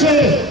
dice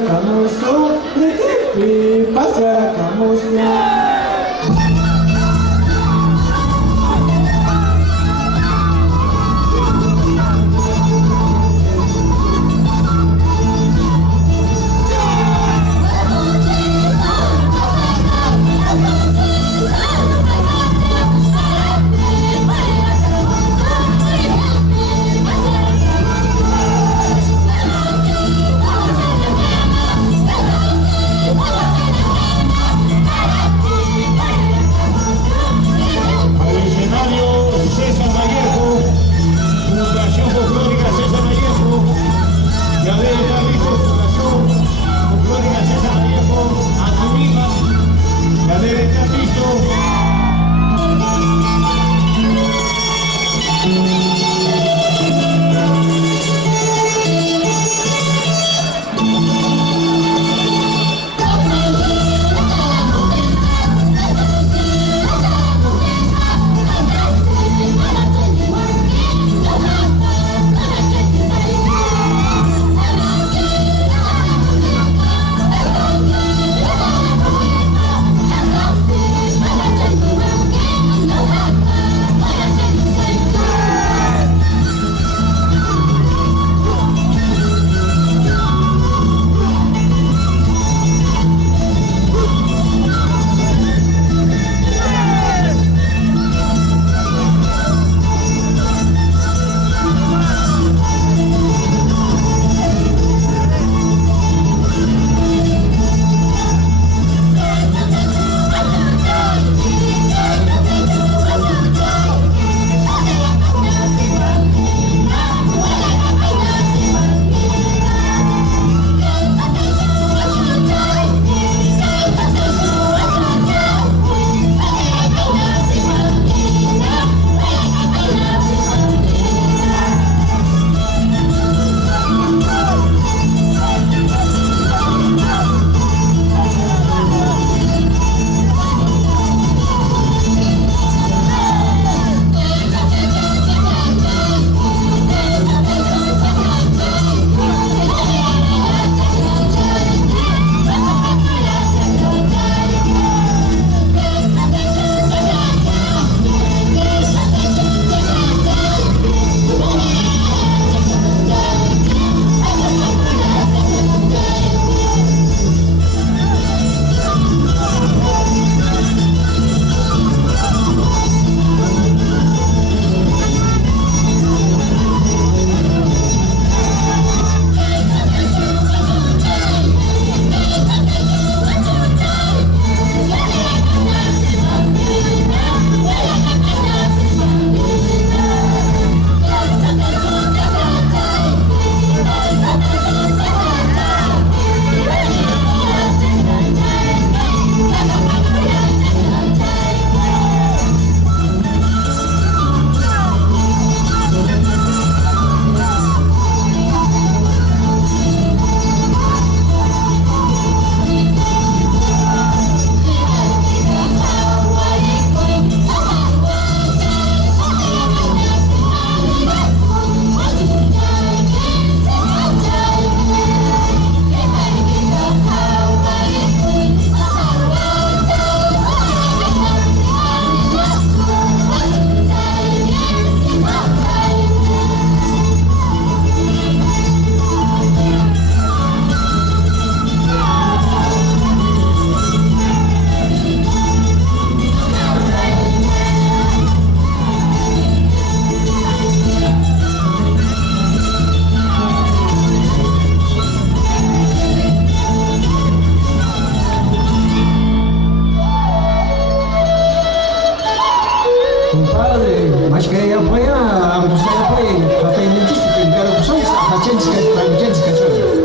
kamusu, ritipi pasya kamusnya.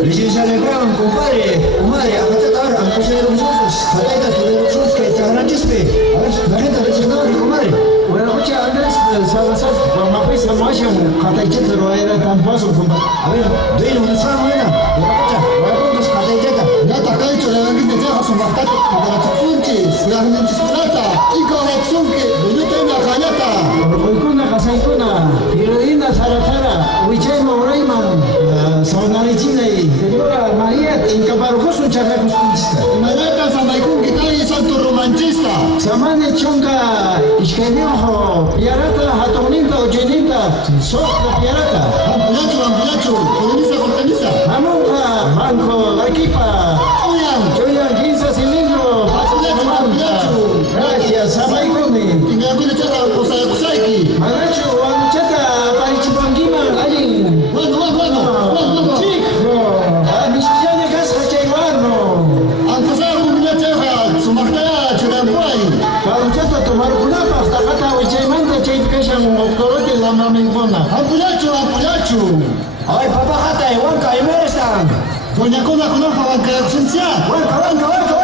Licenciado Juan, compadre, acá ahora, han puesto nosotros, Jataita, tuvimos nosotros que te arranquiste. A ver, la gente lesionada, compadre. Bueno, muchas Andrés, Salazar, como pesa más, Jataita, pero era tan paso, compadre. A ver, duele una sola moneda. Voy a poner Jataita. Ya te acá dicho, le van a quitar ya su bastante para tafunches, la gente disparata, y con el sunke, no tiene la callata. Hoykuna, Kasaykuna, Pirodina, Saratara, Huichayma, Urayman, Saunarichinay, señora María, Incaparucos, un charracostinchista. Inmediata Samaikun, que está ahí santo romanchista. Samane Chonga, Ishkeniojo, Piarata, Hatoninta, Ocheninta, Sokla Piarata. Ampilacho, coloniza. Amonja, Banco, Arequipa, Choyan, 15 cilindros, gracias, Samaikuni. Y me acuerdo que era cosa de Kusaiki. Manacho, Anuchata, Parichipanguima, Allin. Bueno. Chico, a Michillane Casa Chayguano. Aunque sea un bilateral, su martaya, Churampuay. Paruchata, tomar Kunapa, Takata, Huichaymanta, Chaypikashan, Octorote, la Mamingona. Ampilacho. Ay, papá, Jata, Huanca, ¿y me están? Doña Cona, Banca de Ausencia. Huanca.